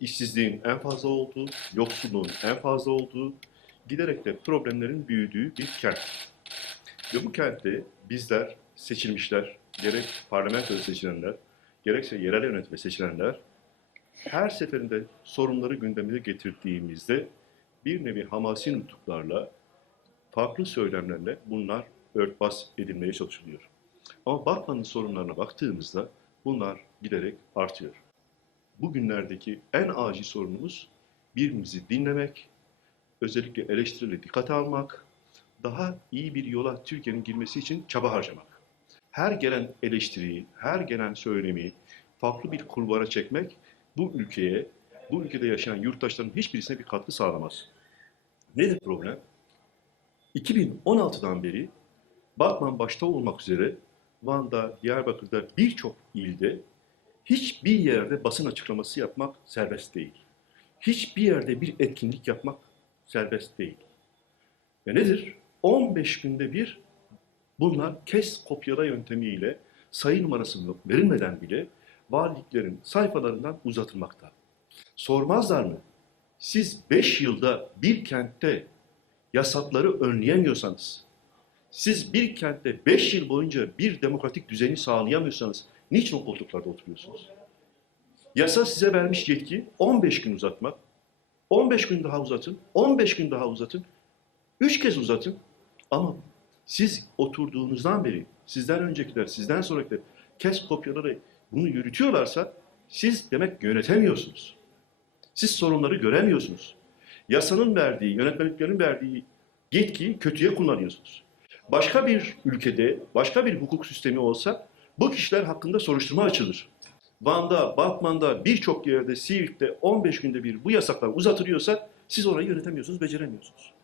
işsizliğin en fazla olduğu, yoksulluğun en fazla olduğu, giderek de problemlerin büyüdüğü bir kent. Ve bu kentte bizler, seçilmişler, gerek parlamentoda seçilenler, gerekse yerel yönetime seçilenler, her seferinde sorunları gündemine getirdiğimizde bir nevi hamasi nutuklarla, farklı söylemlerle bunlar örtbas edilmeye çalışılıyor. Ama Batman'ın sorunlarına baktığımızda bunlar giderek artıyor. Bugünlerdeki en acil sorunumuz birbirimizi dinlemek, özellikle eleştirileri dikkate almak, daha iyi bir yola Türkiye'nin girmesi için çaba harcamak. Her gelen eleştiriyi, her gelen söylemi farklı bir kulvara çekmek bu ülkeye, bu ülkede yaşayan yurttaşların hiçbirisine bir katkı sağlamaz. Nedir problem? 2016'dan beri Batman başta olmak üzere Van'da, Diyarbakır'da birçok ilde hiçbir yerde basın açıklaması yapmak serbest değil. Hiçbir yerde bir etkinlik yapmak serbest değil. Ve nedir? 15 günde bir bunlar kes kopyala yöntemiyle sayı numarası verilmeden bile valiliklerin sayfalarından uzatılmakta. Sormazlar mı? Siz 5 yılda bir kentte yasakları önleyemiyorsanız, siz bir kentte 5 yıl boyunca bir demokratik düzeni sağlayamıyorsanız niçin o koltuklarda oturuyorsunuz? Yasa size vermiş yetki 15 gün uzatmak. 15 gün daha uzatın, 15 gün daha uzatın, 3 kez uzatın. Ama siz oturduğunuzdan beri, sizden öncekiler, sizden sonrakiler kes kopyaları bunu yürütüyorlarsa siz demek yönetemiyorsunuz. Siz sorunları göremiyorsunuz. Yasanın verdiği, yönetmeliklerin verdiği yetkiyi kötüye kullanıyorsunuz. Başka bir ülkede, başka bir hukuk sistemi olsa bu kişiler hakkında soruşturma açılır. Van'da, Batman'da, birçok yerde, Siirt'te 15 günde bir bu yasaklar uzatılıyorsa siz orayı yönetemiyorsunuz, beceremiyorsunuz.